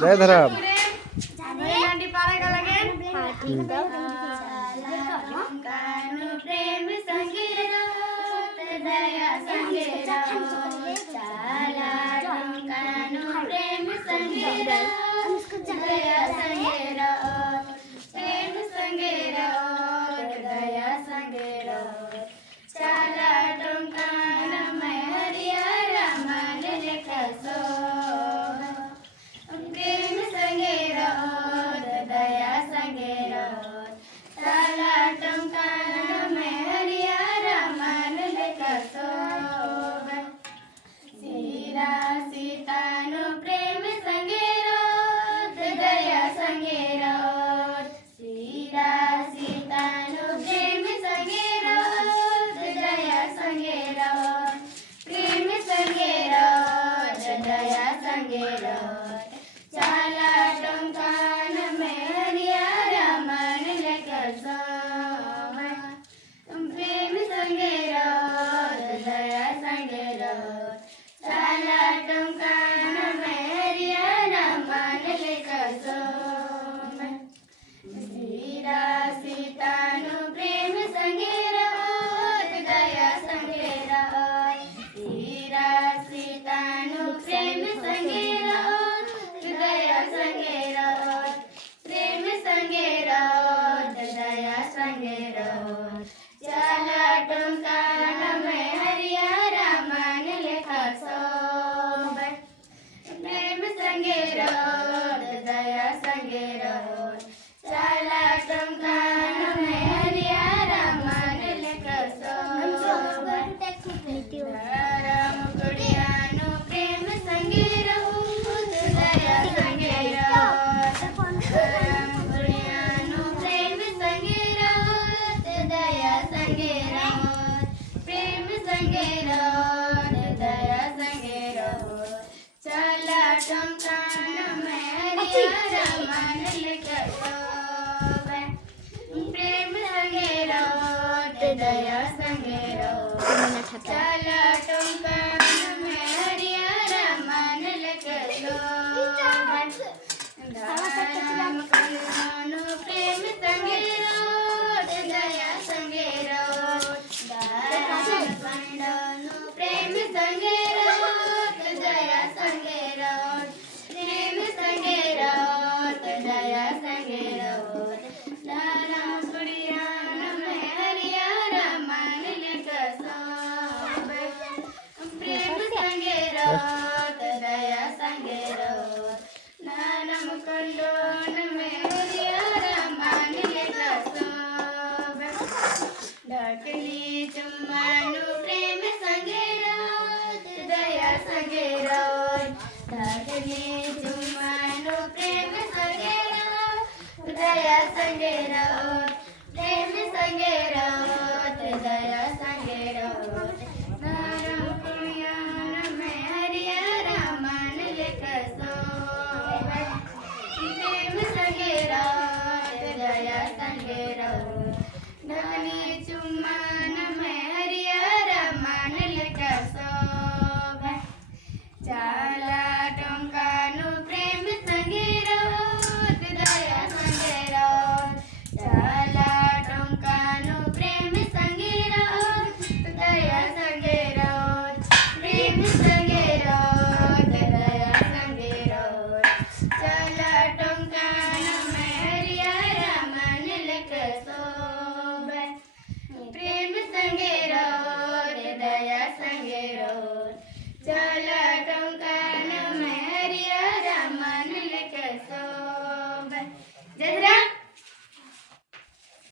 जय धर्म। प्रेम संगेरो दया संगेरो चाला टंकानु प्रेम संगेरो दया संगेरो प्रेम संगेरो दया संगेरो चाला टंकानु मैं हरियारा मान लेखसो प्रेम संगेरो दया संगेरो चाला टंकानु मैं हरियारा मान लेखसो सीरा सीतानु प्रेम संगेरो दया संगेरो सीरा सीतानु प्रेम संगेरो दया संगेरो प्रेम संगेरो दया संगेरो चाला टंकान में हरियारा मान लेखसो प्रेम संगेरो दया संगेरो चाला टंकान में हरियारा मान लेखसो सीरा सीतानु प्रेम संगेरो दया संगेरो सीरा सीतानु प्रेम संगेरो दया संगेरो प्रेम संगेरो दया संगेरो चाला टंकान में हरियारा मान लेखसो प्रेम संगेरो दया संगेरो चाला टंकान में हरियारा मान लेखसो धर्म कुड़ियानु प्रेम संगेरो दया संगेरो धर्म कुड़ियानु प्रेम संगेरो दया संगेरो प्रेम संगेरो दया संगेरो चाला टंकान में हरियारा मान लेखसो प्रेम संगेरो दया संगेरो चाला टंकान में हरियारा मान लेखसो धर्म कुड़ियानु प्रेम संगेरो दया संगेरो धर्म कुड़ियानु प्रेम संगेरो दया संगेरो प्रेम संगेरो दया संगेरो धर्म कुड़ियानु में हरियारा मान लेखसो प्रेम संगेरो दया संगेरो नानम कंडोन में हरियारा मान लेखसो ढकली चुम्मानु प्रेम संगेरो दया संगेरो ढकली चुम्मानु प्रेम संगेरो दया संगेरो प्रेम संगेरो दया संगेरो नानम कुड़ियान में हरियारा मान लेखसो प्रेम संगेरो दया संगेरो ढकली चुम्मान में हरियारा मान लेखसो चाला टंकानु प्रेम संगेरो दया संगेरो चाला टंकानु प्रेम संगेरो दया संगेरो प्रेम संगेरो दया संगेरो चाला टंकान में हरियारा मान लेखसो प्रेम संगेरो दया संगेरो चाला टंकान में हरियारा मान लेखसो।